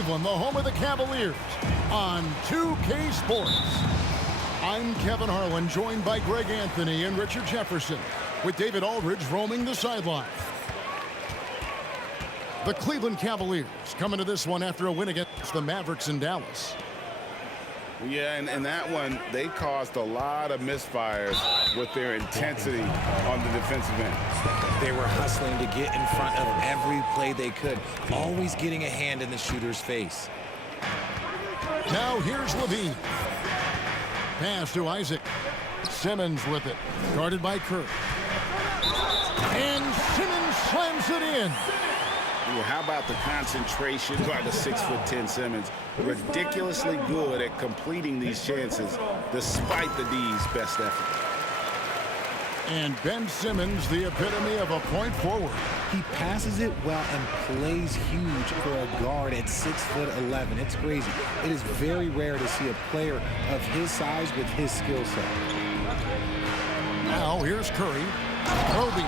Cleveland, the home of the Cavaliers, on 2K Sports. I'm Kevin Harlan, joined by Greg Anthony and Richard Jefferson, with David Aldridge roaming the sideline. The Cleveland Cavaliers coming to this one after a win against the Mavericks in Dallas. Yeah, and that one, they caused a lot of misfires with their intensity on the defensive end. They were hustling to get in front of every play they could, always getting a hand in the shooter's face. Now here's Levine. Pass to Isaac. Simmons with it, guarded by Kerr. And Simmons slams it in. Well, how about the concentration by the 6'10" Simmons? Ridiculously good at completing these chances despite the D's best effort. And Ben Simmons, the epitome of a point forward. He passes it well and plays huge for a guard at 6'11". It's crazy. It is very rare to see a player of his size with his skill set. Now here's Curry. Probing.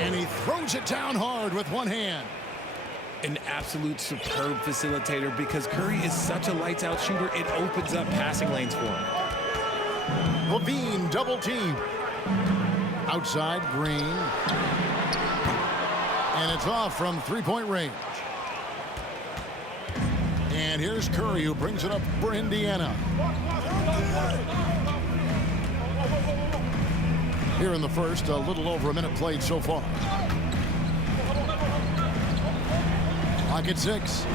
And he throws it down hard with one hand. An absolute superb facilitator because Curry is such a lights-out shooter, it opens up passing lanes for him. Levine double team. Outside Green. And it's off from three-point range. And here's Curry, who brings it up for Indiana. Here in the first, a little over a minute played so far. Clock at 6.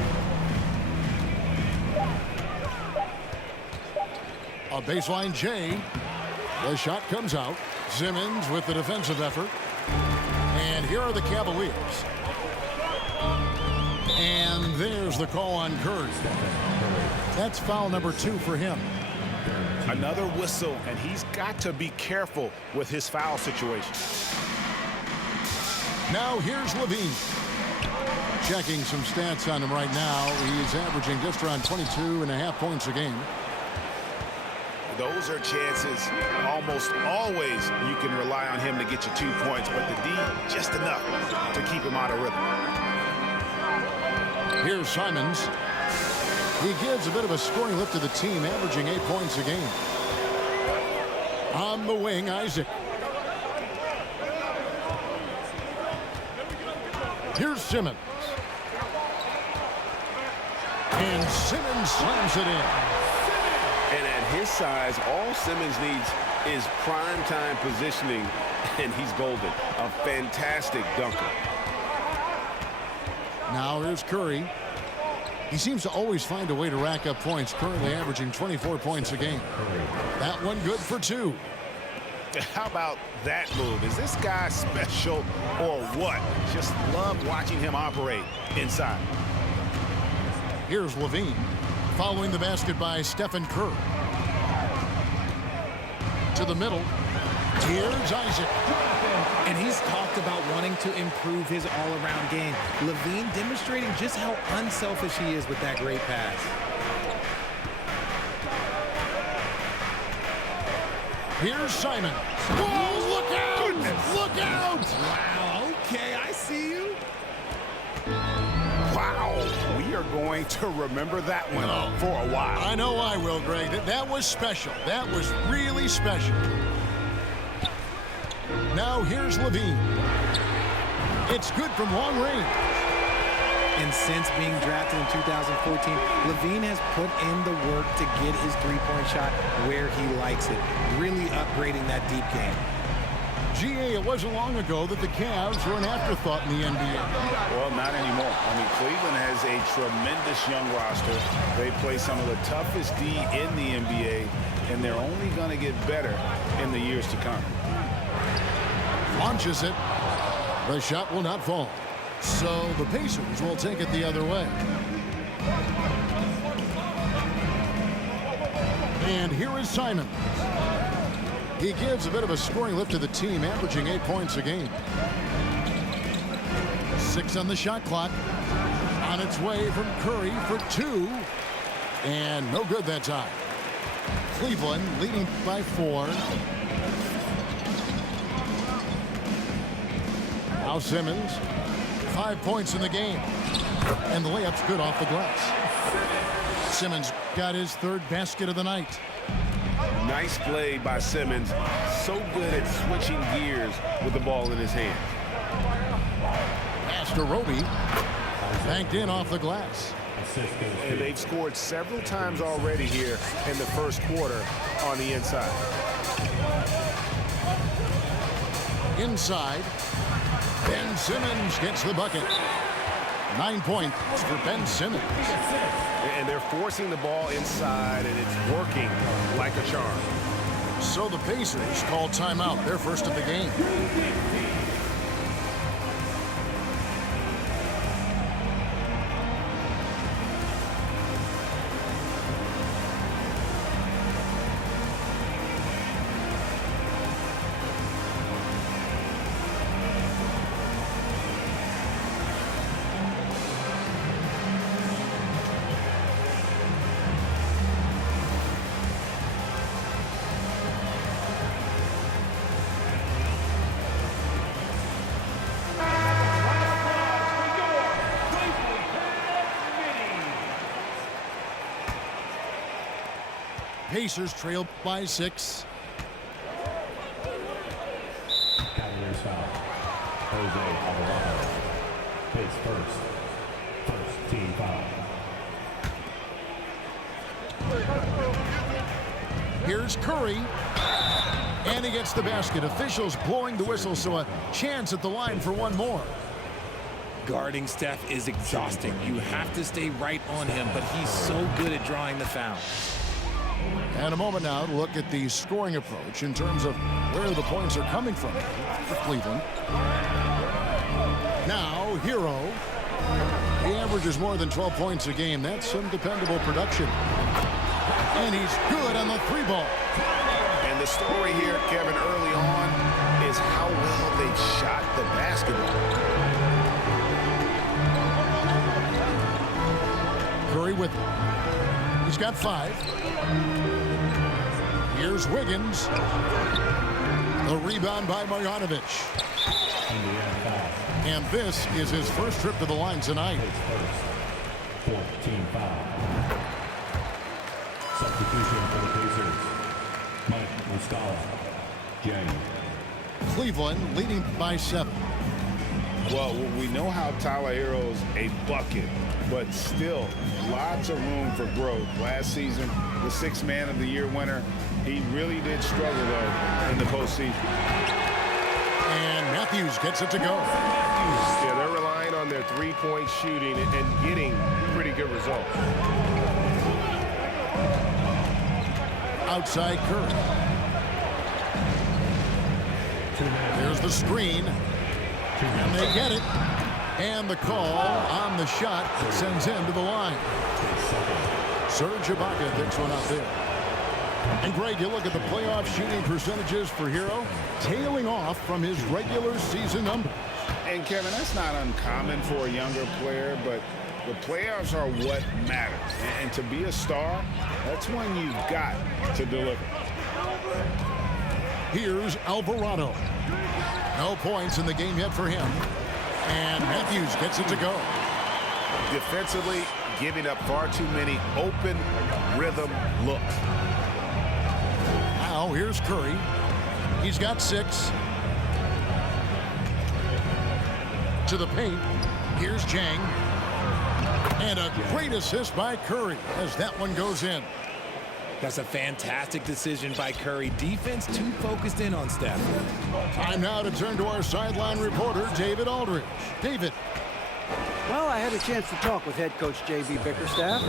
A baseline J. The shot comes out. Simmons with the defensive effort. And here are the Cavaliers. And there's the call on Curry. That's foul number 2 for him. Another whistle, and he's got to be careful with his foul situation. Now here's Levine. Checking some stats on him right now. He's averaging just around 22.5 points a game. Those are chances almost always you can rely on him to get you 2 points, but the D just enough to keep him out of rhythm. Here's Simons. He gives a bit of a scoring lift to the team, averaging 8 points a game. On the wing, Isaac. Here's Simmons. And Simmons slams it in. And at his size, all Simmons needs is prime-time positioning, and he's golden. A fantastic dunker. Now here's Curry. He seems to always find a way to rack up points, currently averaging 24 points a game. That one good for 2. How about that move? Is this guy special or what? Just love watching him operate inside. Here's Levine. Following the basket by Stephen Kerr. To the middle. Here's Isaac. And he's talked about wanting to improve his all-around game. Levine demonstrating just how unselfish he is with that great pass. Here's Simon. Whoa, look out! Goodness. Look out! Wow, okay, I see you. Wow, we are going to remember that one for a while. I know I will, Greg. That was special. That was really special. Now here's Levine. It's good from long range. And since being drafted in 2014, Levine has put in the work to get his three-point shot where he likes it, really upgrading that deep game. GA, it wasn't long ago that the Cavs were an afterthought in the NBA. Well, not anymore. I mean, Cleveland has a tremendous young roster. They play some of the toughest D in the NBA, and they're only going to get better in the years to come. Launches it. The shot will not fall. So the Pacers will take it the other way. And here is Simon. He gives a bit of a scoring lift to the team, averaging 8 points a game. 6 on the shot clock. On its way from Curry for 2. And no good that time. Cleveland leading by 4. Now Simmons. 5 points in the game. And the layup's good off the glass. Simmons got his third basket of the night. Nice play by Simmons. So good at switching gears with the ball in his hand. Pass to Roby. Banked in off the glass. And they've scored several times already here in the first quarter on the inside. Inside. Ben Simmons gets the bucket. 9 points for Ben Simmons. And they're forcing the ball inside, and it's working like a charm. So the Pacers call timeout, their first of the game. Pacers trail by 6. Cavaliers foul. Jose Alvarado. His first team foul. Here's Curry. And he gets the basket. Officials blowing the whistle, so a chance at the line for one more. Guarding Steph is exhausting. You have to stay right on him, but he's so good at drawing the foul. And a moment now to look at the scoring approach in terms of where the points are coming from for Cleveland. Now, Hero. He averages more than 12 points a game. That's some dependable production. And he's good on the 3-ball. And the story here, Kevin, early on is how well they shot the basketball. Curry with him. He's got 5. Here's Wiggins. The rebound by Marjanovic. And this is his first trip to the line tonight. His first 14 foul. Substitution for the Pacers. Mike Muscala. Jang. Cleveland leading by 7. Well, we know how Tyler Hero's a bucket, but still lots of room for growth. Last season, the 6th Man of the Year winner, he really did struggle, though, in the postseason. And Matthews gets it to go. Yeah, they're relying on their three-point shooting and getting pretty good results. Outside Curry. There's the screen. And they get it. And the call on the shot sends him to the line. Serge Ibaka picks one up there. And Greg, you look at the playoff shooting percentages for Hero, tailing off from his regular season numbers. And Kevin, that's not uncommon for a younger player, but the playoffs are what matters. And to be a star, that's when you've got to deliver. Here's Alvarado. No points in the game yet for him. And Matthews gets it to go. Defensively, giving up far too many open rhythm looks. Now here's Curry. He's got 6. To the paint. Here's Jang. And a great assist by Curry as that one goes in. That's a fantastic decision by Curry. Defense too focused in on Steph. Time now to turn to our sideline reporter, David Aldridge. David. Well, I had a chance to talk with head coach J.B. Bickerstaff.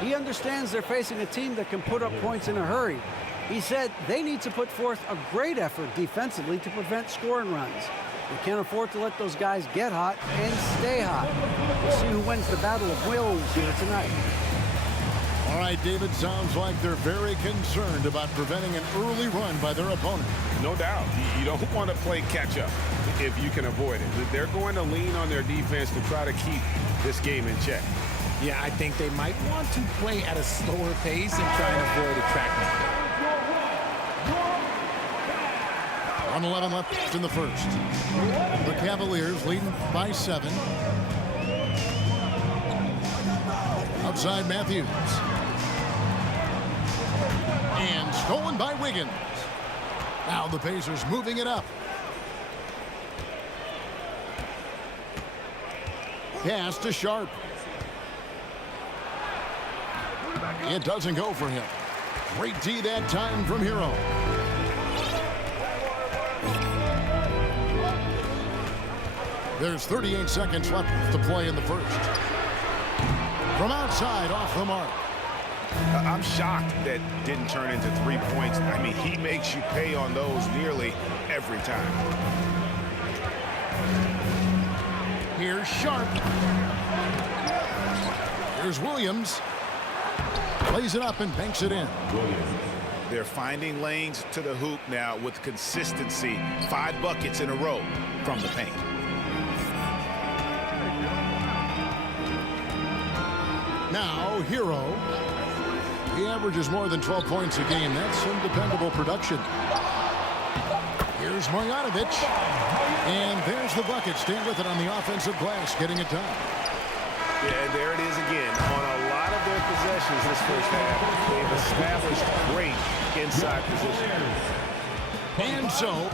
He understands they're facing a team that can put up points in a hurry. He said they need to put forth a great effort defensively to prevent scoring runs. They can't afford to let those guys get hot and stay hot. We'll see who wins the battle of wills here tonight. All right, David, sounds like they're very concerned about preventing an early run by their opponent. No doubt. You don't want to play catch-up if you can avoid it. They're going to lean on their defense to try to keep this game in check. Yeah, I think they might want to play at a slower pace and try and avoid a track meet. 1:11 left in the first. The Cavaliers leading by 7. Outside Matthews. And stolen by Wiggins. Now the Pacers moving it up. Pass to Sharp. It doesn't go for him. Great D that time from Hero. There's 38 seconds left to play in the first. From outside, off the mark. I'm shocked that didn't turn into 3 points. I mean, he makes you pay on those nearly every time. Here's Sharp. Here's Williams. Plays it up and banks it in. They're finding lanes to the hoop now with consistency. 5 buckets in a row from the paint. Now, Hero. He averages more than 12 points a game. That's some dependable production. Here's Marjanovic. And there's the bucket. Staying with it on the offensive glass, getting it done. Yeah, and there it is again. On a lot of their possessions this first half, they've established great inside position. And so,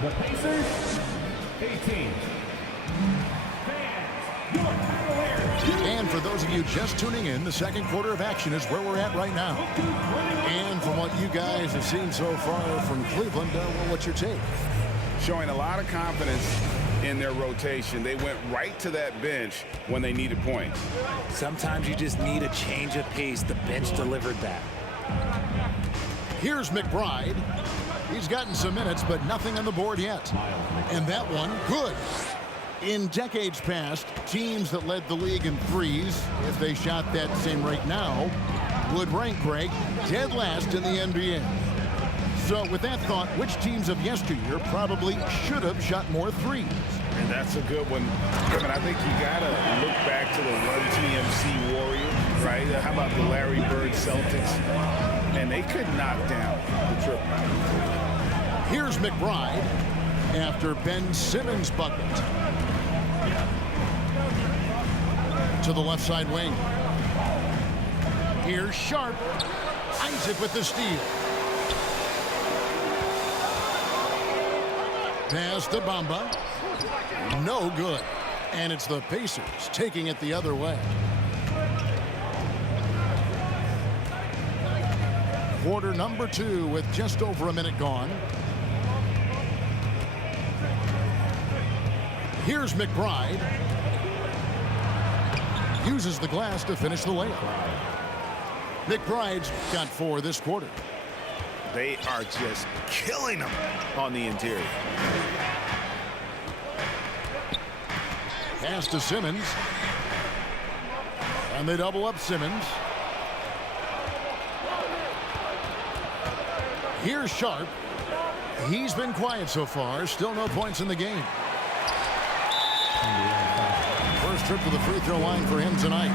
The Pacers, 18. and for those of you just tuning in, the second quarter of action is where we're at right now. And from what you guys have seen so far from Cleveland, well, what's your take? Showing a lot of confidence in their rotation. They went right to that bench when they needed points. Sometimes you just need a change of pace. The bench delivered that. Here's McBride. He's gotten some minutes, but nothing on the board yet. And that one, good. In decades past, teams that led the league in threes, if they shot that same rate now, would rank, Greg, dead last in the NBA. So with that thought, which teams of yesteryear probably should have shot more threes? And that's a good one. Kevin, I think you got to look back to the Run TMC Warriors, right? How about the Larry Bird Celtics? And they could knock down the triple. Here's McBride after Ben Simmons' bucket. To the left side wing. Here's Sharp. Isaac with the steal. Pass to Bamba. No good. And it's the Pacers taking it the other way. Quarter number 2 with just over a minute gone. Here's McBride. Uses the glass to finish the layup. McBride's got 4 this quarter. They are just killing them on the interior. Pass to Simmons. And they double up Simmons. Here's Sharp. He's been quiet so far. Still no points in the game. First trip to the free throw line for him tonight.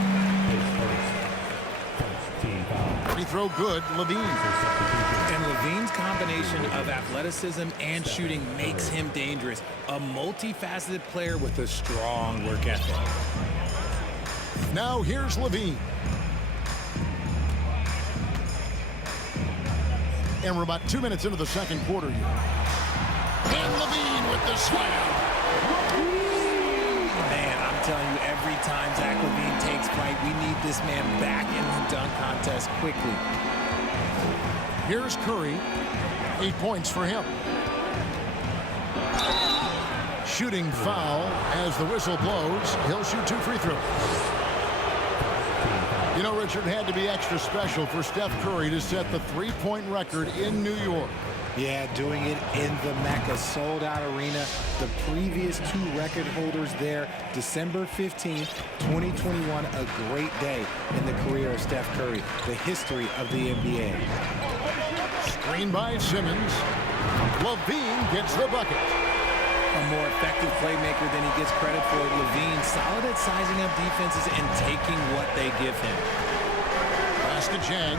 Free throw good, Levine. And Levine's combination of athleticism and shooting makes him dangerous. A multifaceted player with a strong work ethic. Now here's Levine. And we're about 2 minutes into the second quarter here. And Levine with the slam. Man, I'm telling you, every time Zach Levine takes flight, we need this man back in the dunk contest quickly. Here's Curry. 8 points for him. Shooting foul as the whistle blows. He'll shoot 2 free throws. You know, Richard, had to be extra special for Steph Curry to set the three-point record in New York. Yeah, doing it in the Mecca sold-out arena. The previous 2 record holders there, December 15th, 2021, a great day in the career of Steph Curry, the history of the NBA. Screen by Simmons. Levine gets the bucket. A more effective playmaker than he gets credit for. Levine solid at sizing up defenses and taking what they give him. Pass to Chang.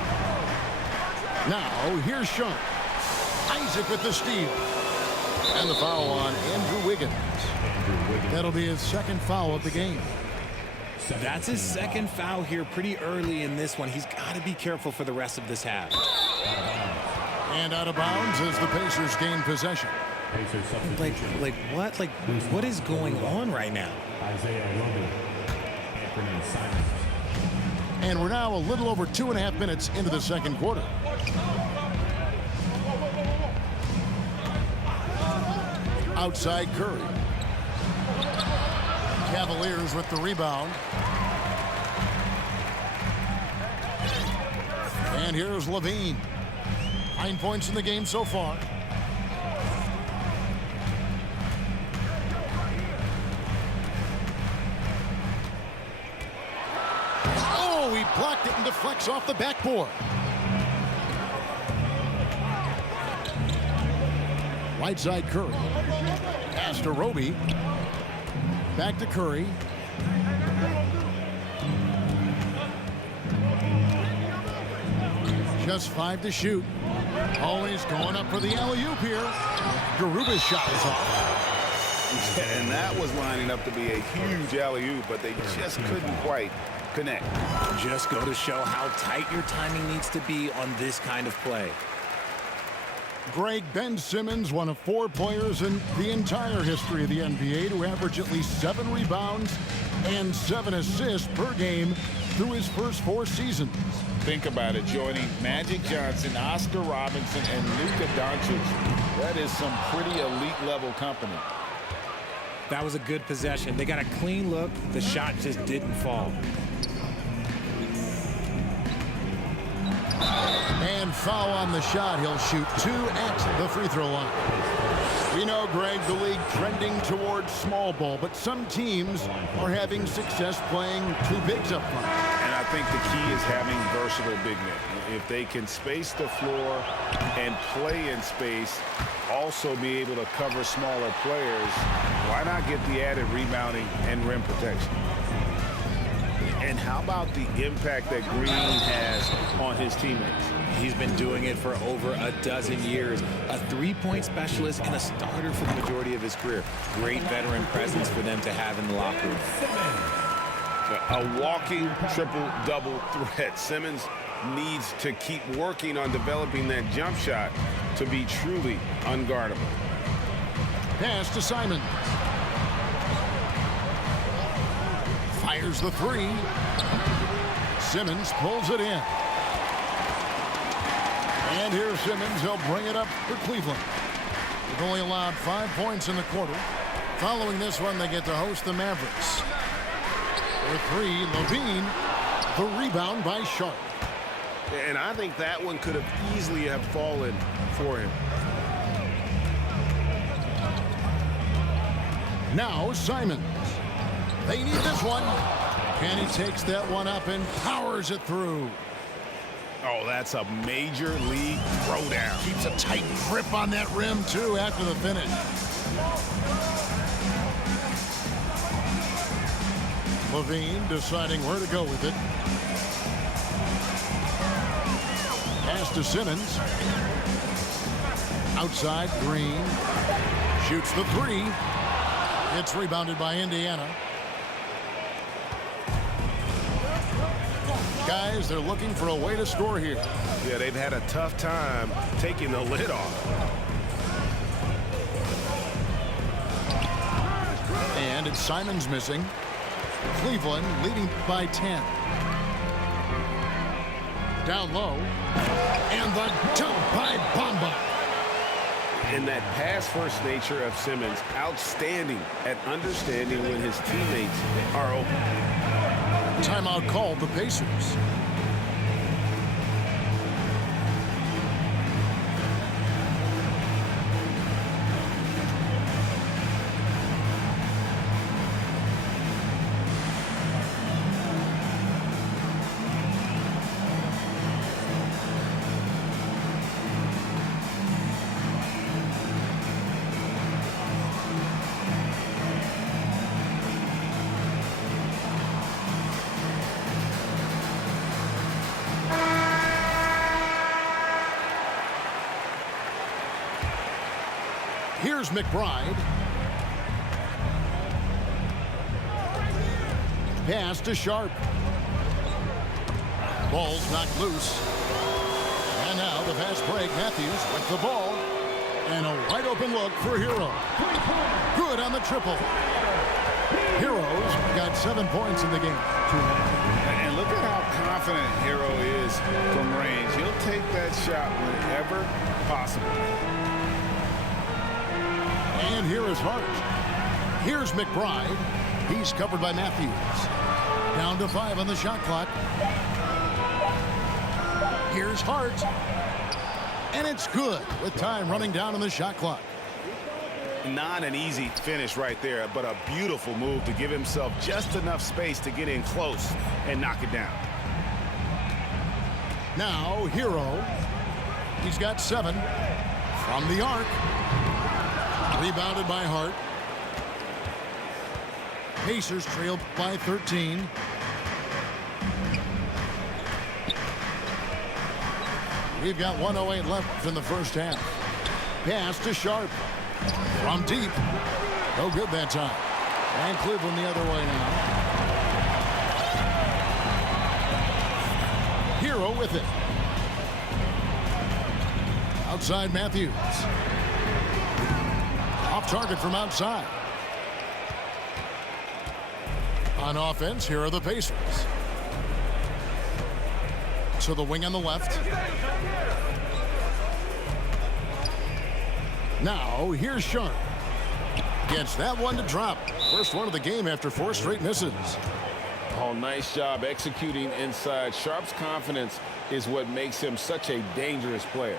Now, here's Sharp. Isaac with the steal. And the foul on Andrew Wiggins. That'll be his second foul of the game. That's his second foul here pretty early in this one. He's got to be careful for the rest of this half. And out of bounds as the Pacers gain possession. Like what? Like, what is going on right now? Isaiah Roby. Anthony Simons. And we're now a little over 2.5 minutes into the second quarter. Outside Curry. Cavaliers with the rebound. And here's Levine. 9 points in the game so far. Oh, he blocked it and deflects off the backboard. Right side Curry. Pass to Roby. Back to Curry. Just 5 to shoot. Always going up for the alley-oop here. Garuba's shot is off. And that was lining up to be a huge alley-oop, but they just couldn't quite connect. Just go to show how tight your timing needs to be on this kind of play. Greg, Ben Simmons, one of 4 players in the entire history of the NBA to average at least 7 rebounds and 7 assists per game through his first 4 seasons. Think about it, joining Magic Johnson, Oscar Robinson, and Luka Doncic. That is some pretty elite level company. That was a good possession. They got a clean look. The shot just didn't fall. And foul on the shot. He'll shoot 2 at the free throw line. We know, Greg, the league trending towards small ball, but some teams are having success playing 2 bigs up front. And I think the key is having versatile big men. If they can space the floor and play in space, also be able to cover smaller players, why not get the added rebounding and rim protection? And how about the impact that Green has on his teammates? He's been doing it for over a dozen years. A 3-point specialist and a starter for the majority of his career. Great veteran presence for them to have in the locker room. A walking triple-double threat. Simmons needs to keep working on developing that jump shot to be truly unguardable. Pass to Simon. Fires the 3. Simmons pulls it in. And here's Simmons. He'll bring it up for Cleveland. They've only allowed 5 points in the quarter. Following this one, they get to host the Mavericks. For 3, Levine. The rebound by Sharp. And I think that one could have easily have fallen for him. Now Simons. They need this one. And he takes that one up and powers it through. Oh, that's a major league throwdown. Keeps a tight grip on that rim, too, after the finish. Levine deciding where to go with it. Pass to Simmons. Outside, Green. Shoots the 3. It's rebounded by Indiana. Guys, they're looking for a way to score here. Yeah, they've had a tough time taking the lid off. And it's Simons missing. Cleveland leading by 10. Down low. And the dunk by Bamba. And that pass-first nature of Simmons, outstanding at understanding when his teammates are open. Timeout called the Pacers. Here's McBride. Pass to Sharp. Ball's knocked loose. And now the fast break. Matthews with the ball. And a wide open look for Hero. Good on the triple. Hero's got 7 points in the game. And look at how confident Hero is from range. He'll take that shot whenever possible. And here is Hart. Here's McBride. He's covered by Matthews. Down to 5 on the shot clock. Here's Hart. And it's good with time running down on the shot clock. Not an easy finish right there, but a beautiful move to give himself just enough space to get in close and knock it down. Now Hero. He's got 7 from the arc. Rebounded by Hart. Pacers trail by 13. We've got 1:08 left in the first half. Pass to Sharp. From deep. No good that time. And Cleveland the other way now. Hero with it. Outside Matthews. Off target from outside. On offense, here are the Pacers. To the wing on the left. Now, here's Sharp. Gets that one to drop. First one of the game after 4 straight misses. Oh, nice job executing inside. Sharp's confidence is what makes him such a dangerous player.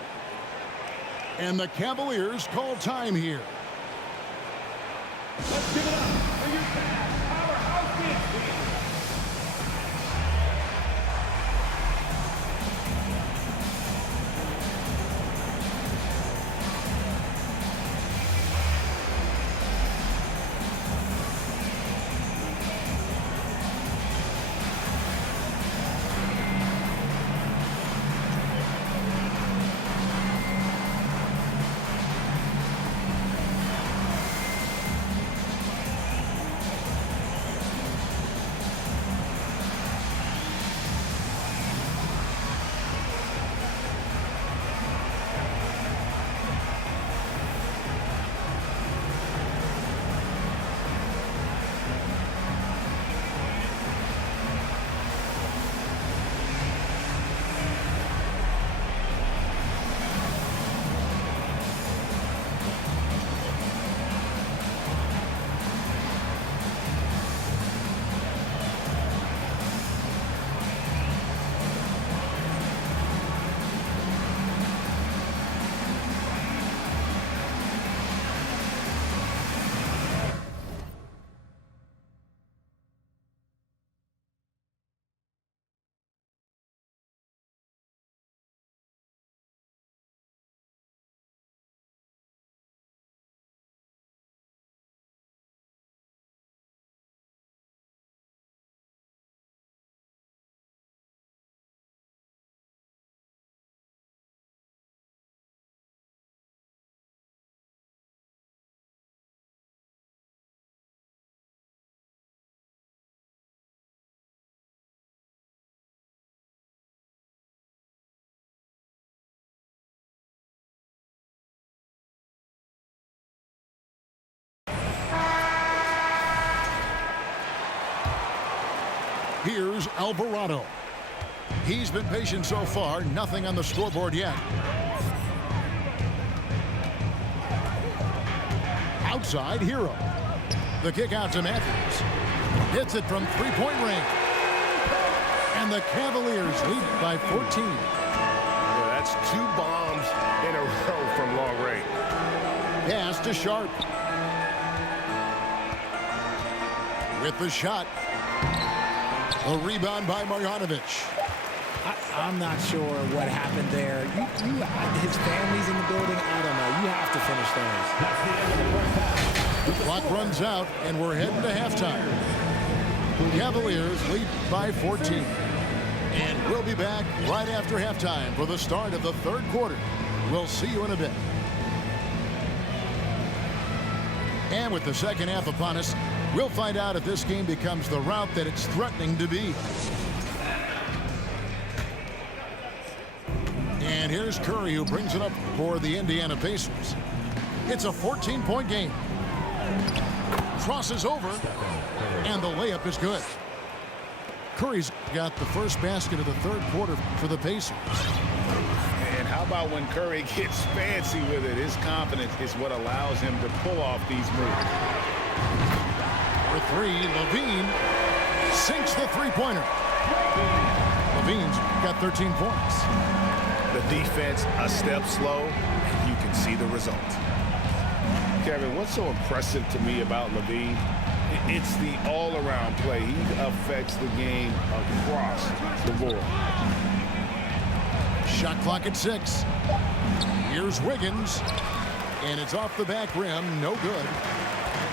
And the Cavaliers call time here. Let's give it up for your powerhouse dance team. Here's Alvarado. He's been patient so far. Nothing on the scoreboard yet. Outside, Hero. The kick out to Matthews. Hits it from three-point range. And the Cavaliers lead by 14. Yeah, that's 2 bombs in a row from long range. Pass to Sharp. With the shot. A rebound by Marjanovic. I'm not sure what happened there. His family's in the building. I don't know. You have to finish those. The clock runs out, and we're heading to halftime. Cavaliers lead by 14. And we'll be back right after halftime for the start of the third quarter. We'll see you in a bit. And with the second half upon us, We'll find out if this game becomes the route that it's threatening to be. And here's Curry, who brings it up for the Indiana Pacers. It's a 14-point game. Crosses over, and the layup is good. Curry's got the first basket of the third quarter for the Pacers. And how about when Curry gets fancy with it? His confidence is what allows him to pull off these moves. For three, Levine sinks the three-pointer. Levine's got 13 points. The defense a step slow, and you can see the result. Kevin, what's so impressive to me about Levine? It's the all-around play. He affects the game across the board. Shot clock at 6. Here's Wiggins, and it's off the back rim. No good.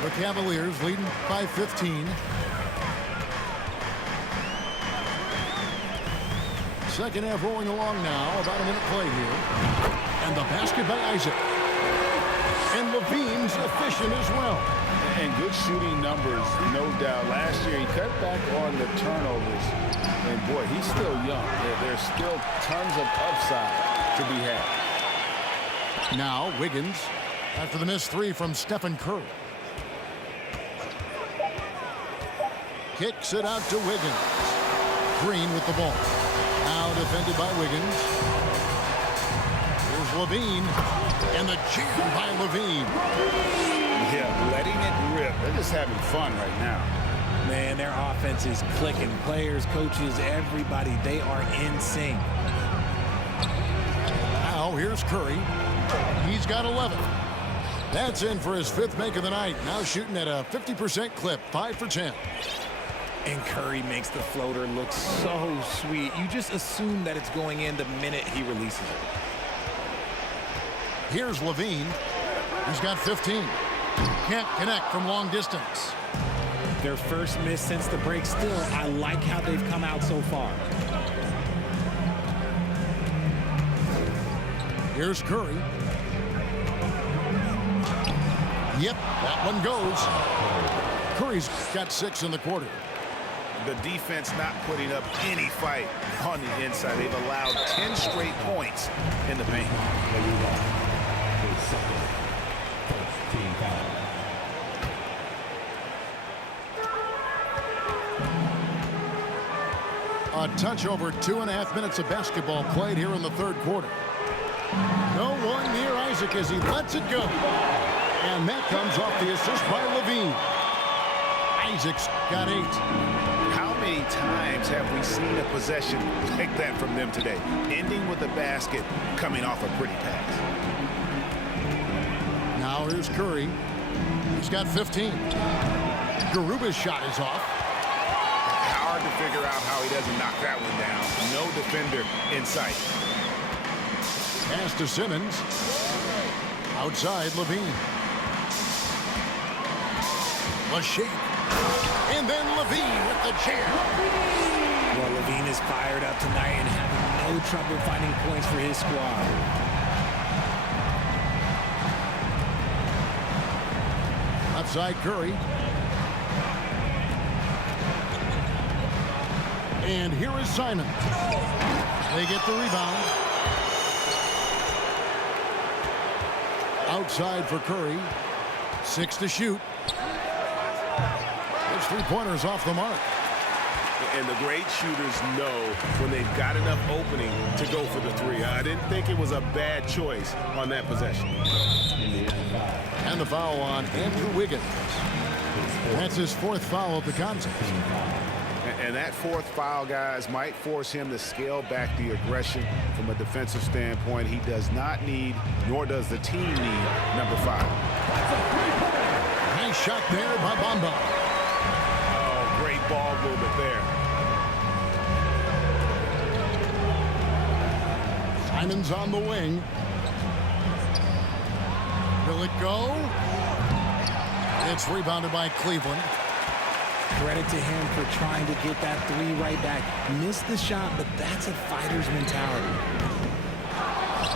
The Cavaliers leading by 15. Second half rolling along now. About a minute play here. And the basket by Isaac. And Levine's efficient as well. And good shooting numbers, no doubt. Last year, he cut back on the turnovers. And, boy, he's still young. There's still tons of upside to be had. Now, Wiggins, after the missed three from Stephen Curry. Kicks it out to Wiggins. Green with the ball. Now defended by Wiggins. Here's Levine. And the jam by Levine. Yeah, letting it rip. They're just having fun right now. Man, their offense is clicking. Players, coaches, everybody, they are in sync. Now here's Curry. He's got 11. That's in for his 5th make of the night. Now shooting at a 50% clip, 5 for 10. And Curry makes the floater look so sweet. You just assume that it's going in the minute he releases it. Here's Levine. He's got 15. Can't connect from long distance. Their first miss since the break. Still, I like how they've come out so far. Here's Curry. Yep, that one goes. Curry's got 6 in the quarter. The defense not putting up any fight on the inside. They've allowed 10 straight points in the paint. A touch over 2.5 minutes of basketball played here in the third quarter. No one near Isaac as he lets it go. And that comes off the assist by Levine. Isaac's got 8. How many times have we seen a possession like that from them today? Ending with a basket, coming off a pretty pass. Now here's Curry. He's got 15. Garuba's shot is off. Hard to figure out how he doesn't knock that one down. No defender in sight. Pass to Simmons. Outside Levine. LeShake. And then Levine with the jam. Well, Levine is fired up tonight and having no trouble finding points for his squad. Outside Curry. And here is Simon. They get the rebound. Outside for Curry. 6 to shoot. Those 3-pointers off the mark. And the great shooters know when they've got enough opening to go for the 3. I didn't think it was a bad choice on that possession. And the foul on Andrew Wiggins. That's his 4th foul of the contest. And that 4th foul, guys, might force him to scale back the aggression from a defensive standpoint. He does not need, nor does the team need, number 5. Nice shot there by Bamba. Oh, great ball movement there. Simon's on the wing. Will it go? It's rebounded by Cleveland. Credit to him for trying to get that 3 right back. Missed the shot, but that's a fighter's mentality.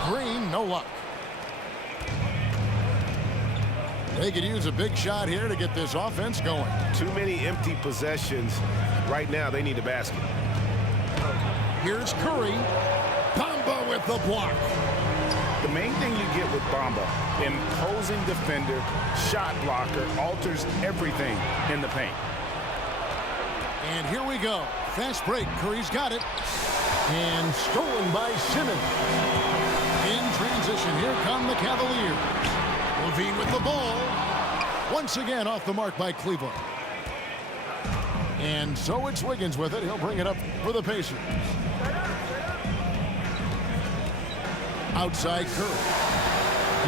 Green, no luck. They could use a big shot here to get this offense going. Too many empty possessions. Right now, they need a basket. Here's Curry. Bamba with the block. The main thing you get with Bamba, imposing defender, shot blocker, alters everything in the paint. And here we go. Fast break. Curry's got it. And stolen by Simmons. In transition, here come the Cavaliers. Levine with the ball. Once again off the mark by Cleveland. And so it's Wiggins with it. He'll bring it up for the Pacers. Outside Curry.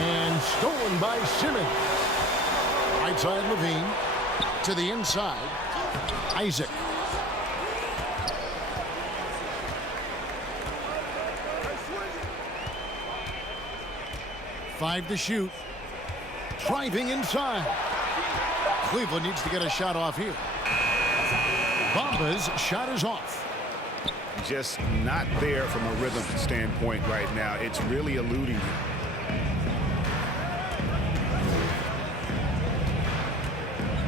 And stolen by Simmons. Right side Levine. To the inside. Isaac. Five to shoot. Driving inside. Cleveland needs to get a shot off here. Bamba's shot is off. Just not there from a rhythm standpoint right now. It's really eluding him.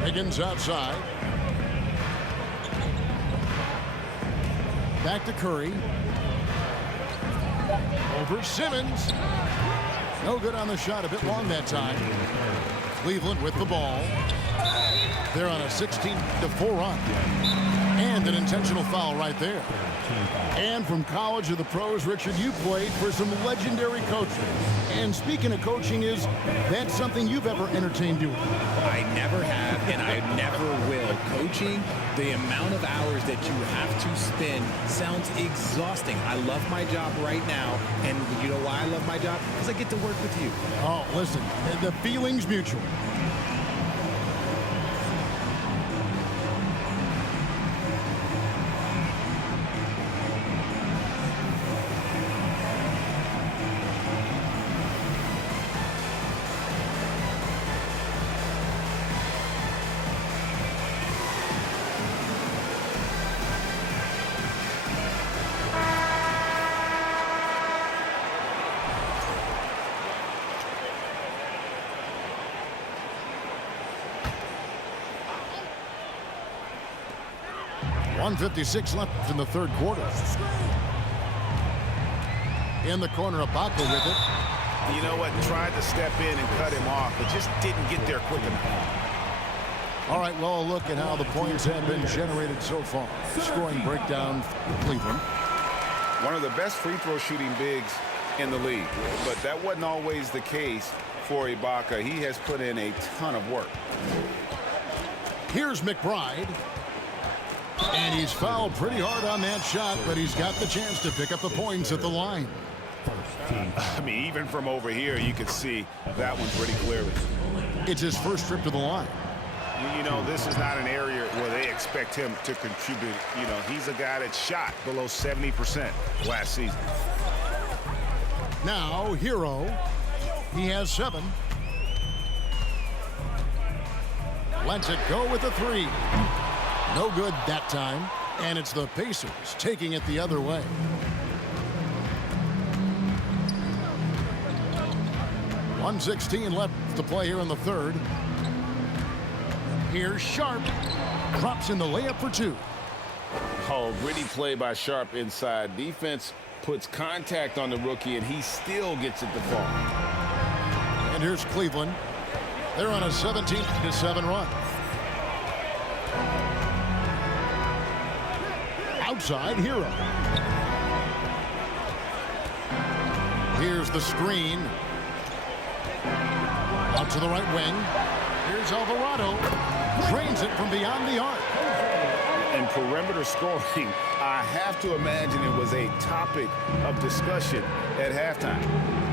Wiggins outside. Back to Curry. Over Simmons. No good on the shot. A bit long that time. Cleveland with the ball. They're on a 16-4 run. And an intentional foul right there. And from college to the pros, Richard, you played for some legendary coaches. And speaking of coaching, that's something you've ever entertained doing? I never have, and I never will. Coaching, the amount of hours that you have to spend sounds exhausting. I love my job right now, and you know why I love my job? Because I get to work with you. Oh, listen, the feeling's mutual. .156 left in the third quarter. In the corner, Ibaka with it. You know what? Tried to step in and cut him off, but just didn't get there quick enough. All right, well, a look at how the points have been generated so far. Scoring breakdown for Cleveland. One of the best free throw shooting bigs in the league, but that wasn't always the case for Ibaka. He has put in a ton of work. Here's McBride. And he's fouled pretty hard on that shot, but he's got the chance to pick up the points at the line. I mean, even from over here, you could see that one pretty clearly. It's his first trip to the line. You know, this is not an area where they expect him to contribute. You know, he's a guy that shot below 70% last season. Now, Hero. He has 7. Lets it go with a 3. No good that time, and it's the Pacers taking it the other way. .116 left to play here in the third. Here's Sharp. Drops in the layup for 2. Oh, gritty play by Sharp inside. Defense puts contact on the rookie, and he still gets it to fall. And here's Cleveland. They're on a 17-7 run. Outside Hero. Here's the screen. Out to the right wing. Here's Alvarado. Drains it from beyond the arc. And perimeter scoring, I have to imagine it was a topic of discussion at halftime.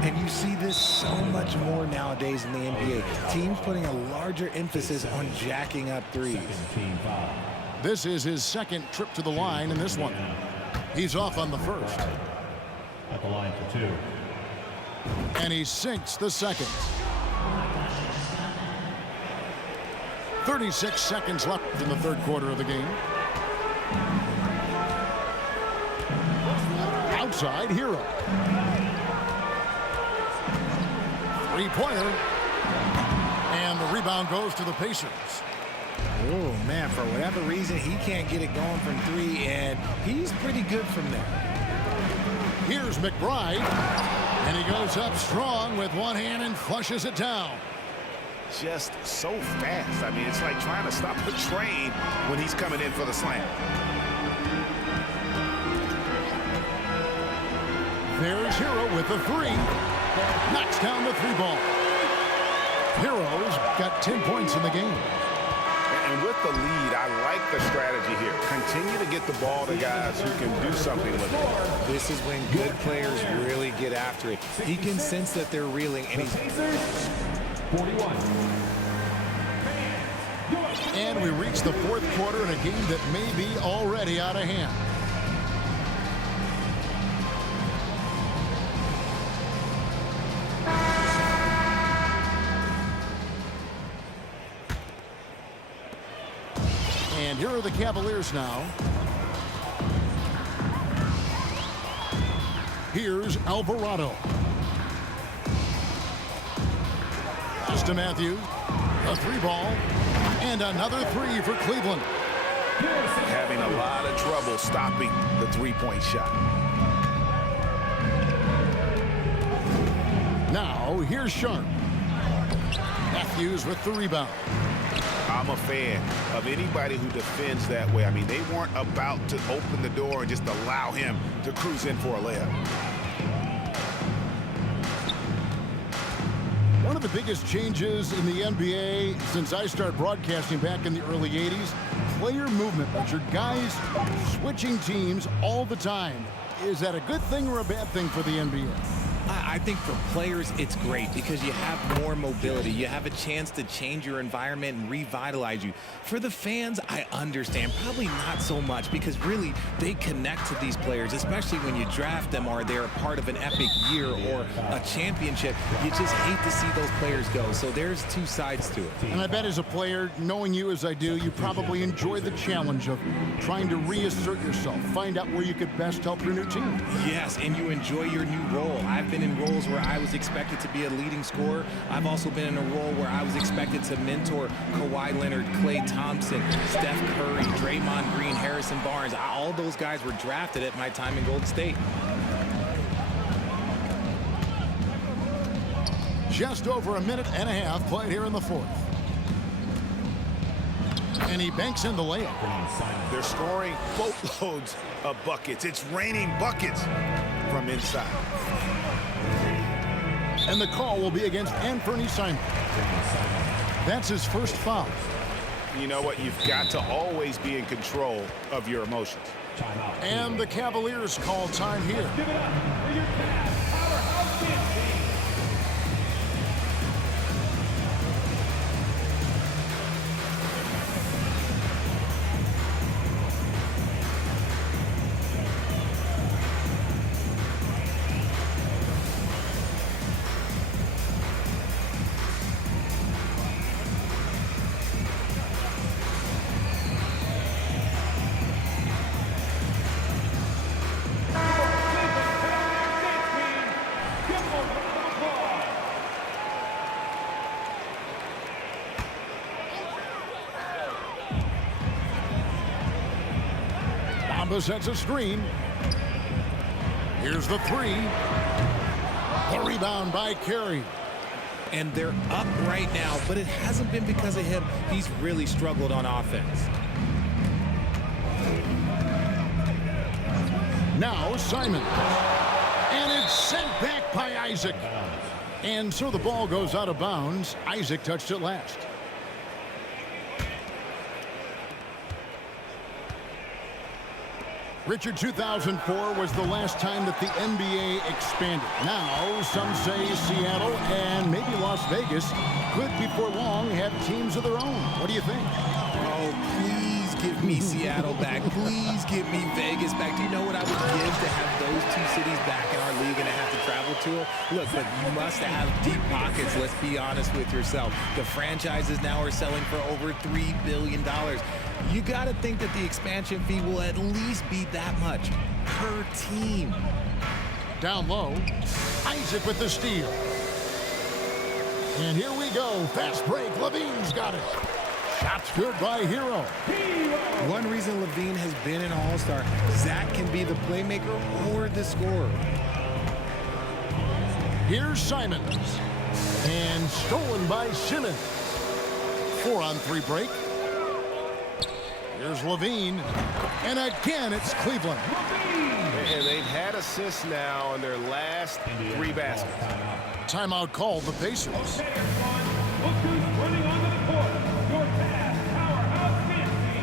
And you see this so much more nowadays in the NBA. Teams putting a larger emphasis on jacking up threes. This is his second trip to the line in this one. He's off on the first. At the line for 2. And he sinks the second. 36 seconds left in the third quarter of the game. Outside Hero. And the rebound goes to the Pacers. Oh, man, for whatever reason, he can't get it going from three, and he's pretty good from there. Here's McBride. And he goes up strong with one hand and flushes it down. Just so fast. I mean, it's like trying to stop a train when he's coming in for the slam. There's Hero with the three. Knocks down the three ball. Hero's got 10 points in the game. And with the lead, I like the strategy here. Continue to get the ball to guys who can do something with it. This is when good players really get after it. He can sense that they're reeling, and he's... 41. And we reach the fourth quarter in a game that may be already out of hand. And here are the Cavaliers now. Here's Alvarado. Just to Matthews. A three ball. And another three for Cleveland. Having a lot of trouble stopping the three-point shot. Now, here's Sharp. Matthews with the rebound. I'm a fan of anybody who defends that way. I mean, they weren't about to open the door and just allow him to cruise in for a layup. One of the biggest changes in the NBA since I started broadcasting back in the early 80s, player movement, Richard. Guys switching teams all the time. Is that a good thing or a bad thing for the NBA? I think for players, it's great because you have more mobility. You have a chance to change your environment and revitalize you. For the fans, I understand. Probably not so much because really they connect to these players, especially when you draft them or they're a part of an epic year or a championship. You just hate to see those players go. So there's two sides to it. And I bet as a player, knowing you as I do, you probably enjoy the challenge of trying to reassert yourself, find out where you could best help your new team. Yes, and you enjoy your new role. I've been in roles where I was expected to be a leading scorer. I've also been in a role where I was expected to mentor Kawhi Leonard, Klay Thompson, Steph Curry, Draymond Green, Harrison Barnes. All those guys were drafted at my time in Golden State. Just over a minute and a half played here in the fourth. And he banks in the layup. They're scoring boatloads of buckets. It's raining buckets from inside. And the call will be against Anthony Simon. That's his first foul. You know what? You've got to always be in control of your emotions. And the Cavaliers call time here. Give it up for your Cavs powerhouse team. Sets a screen. Here's the three. The rebound by Carey. And they're up right now, but it hasn't been because of him. He's really struggled on offense. Now Simon. And it's sent back by Isaac. And so the ball goes out of bounds. Isaac touched it last. Richard, 2004 was the last time that the NBA expanded. Now, some say Seattle and maybe Las Vegas could, before long, have teams of their own. What do you think? Oh, please give me Seattle back. Please give me Vegas back. Do you know what I would give to have those two cities back in our league and to have to travel to them? Look, but you must have deep pockets. Let's be honest with yourself. The franchises now are selling for over $3 billion. You got to think that the expansion fee will at least be that much per team. Down low, Isaac with the steal. And here we go. Fast break. Levine's got it. Shots good by Hero. One reason Levine has been an all-star, Zach can be the playmaker or the scorer. Here's Simons. And stolen by Simmons. 4-on-3 break. Here's Levine. And again, it's Cleveland. And they've had assists now on their last 3 baskets. Timeout called the Pacers. Okay, everyone. Look who's running onto the court. Your fast powerhouse dance team.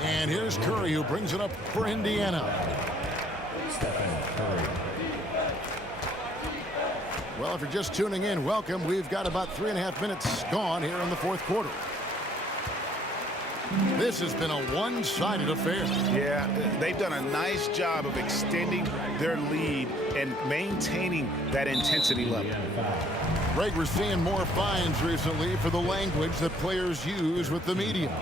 And here's Curry, who brings it up for Indiana. Well, if you're just tuning in, welcome. We've got about 3.5 minutes gone here in the fourth quarter. This has been a one-sided affair. Yeah, they've done a nice job of extending their lead and maintaining that intensity level. Greg, we're seeing more fines recently for the language that players use with the media.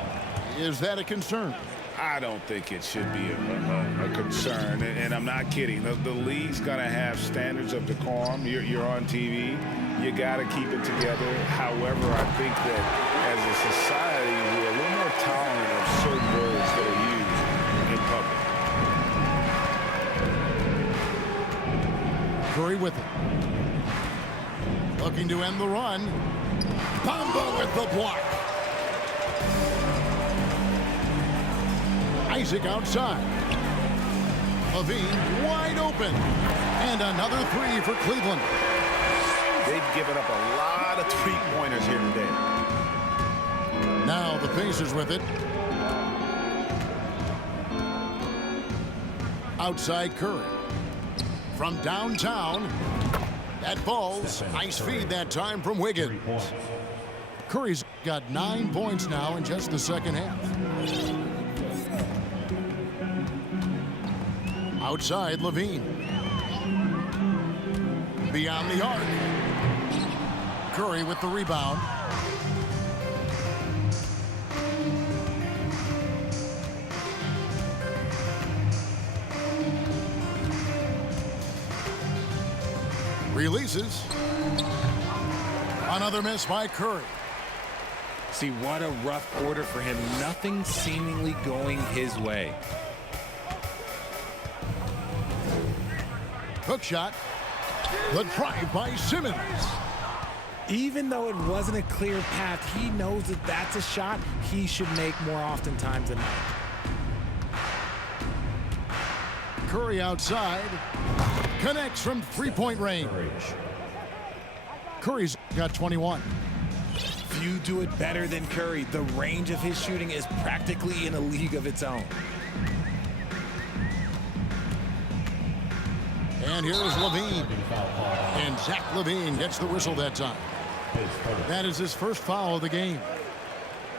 Is that a concern? I don't think it should be a concern, and I'm not kidding. The league's going to have standards of decorum. You're on TV. You got to keep it together. However, I think that as a society, we're a little more tolerant of certain words that are used in public. Curry with it. Looking to end the run. Bamba with the block. Isaac outside. Levine wide open. And another 3 for Cleveland. They've given up a lot of three-pointers here today. Now the Pacers with it. Outside Curry. From downtown. That ball's nice feed that time from Wiggins. Curry's got 9 points now in just the second half. Outside Levine. Beyond the arc. Curry with the rebound. Releases. Another miss by Curry. See, what a rough quarter for him. Nothing seemingly going his way. Hook shot. The drive by Simmons. Even though it wasn't a clear path, he knows that that's a shot he should make more oftentimes than not. Curry outside. Connects from three-point range. Curry's got 21. Few do it better than Curry. The range of his shooting is practically in a league of its own. And here's Levine. And Zach Levine gets the whistle that time. That is his first foul of the game.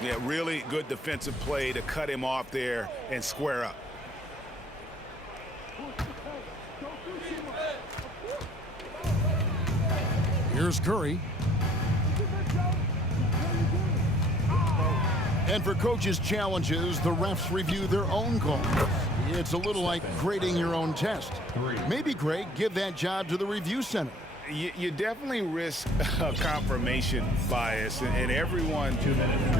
Yeah, really good defensive play to cut him off there and square up. Here's Curry. And for coaches' challenges, the refs review their own calls. It's a little like grading your own test. Maybe, Greg, give that job to the review center. You definitely risk a confirmation bias, and everyone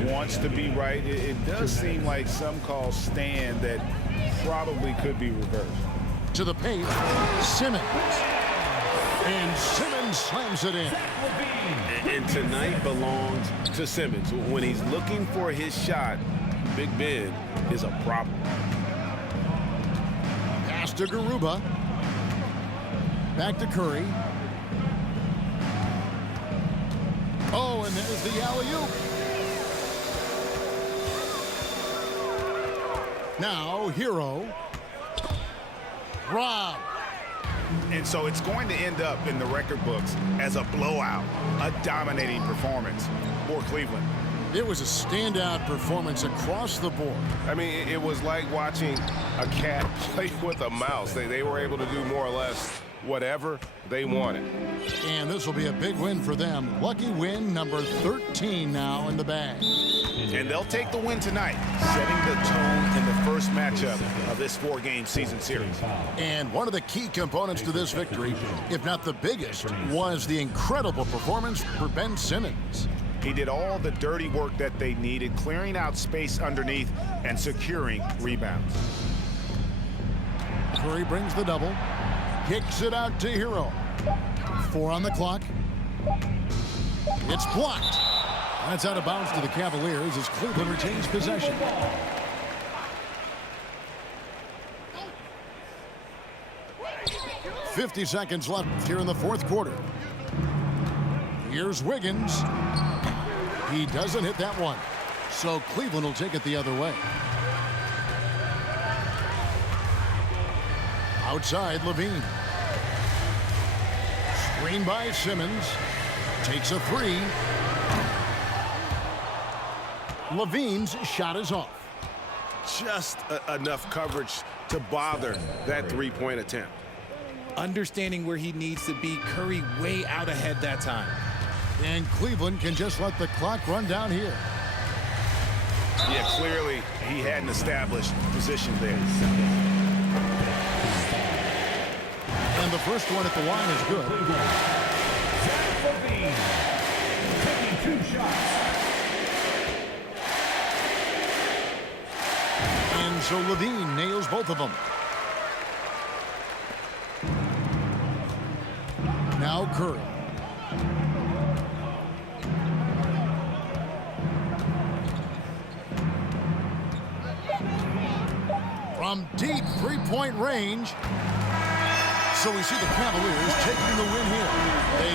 wants to be right. It does seem like some calls stand that probably could be reversed. To the paint, Simmons. And Simmons slams it in. And tonight belongs to Simmons. When he's looking for his shot, Big Ben is a problem. Pass to Garuba. Back to Curry. Oh, and there's the alley-oop. Now, Hero. Rob. And so it's going to end up in the record books as a blowout, a dominating performance for Cleveland. It was a standout performance across the board. I mean, it was like watching a cat play with a mouse. They were able to do more or less whatever they wanted. And this will be a big win for them. Lucky win number 13 now in the bag. And they'll take the win tonight, setting the tone in the first matchup of this 4-game season series. And one of the key components to this victory, if not the biggest, was the incredible performance for Ben Simmons. He did all the dirty work that they needed, clearing out space underneath and securing rebounds. Curry brings the double, kicks it out to Hero. 4 on the clock. It's blocked. That's out of bounds to the Cavaliers as Cleveland retains possession. .50 seconds left here in the fourth quarter. Here's Wiggins. He doesn't hit that one. So Cleveland will take it the other way. Outside, Levine. Screen by Simmons. Takes a 3. Levine's shot is off. Just enough coverage to bother that three-point attempt. Understanding where he needs to be, Curry way out ahead that time. And Cleveland can just let the clock run down here. Yeah, clearly he had an established position there. And the first one at the line is good. Zach Levine taking 2 shots. And so Levine nails both of them. Now Curry. From deep three-point range. So we see the Cavaliers taking the win here. They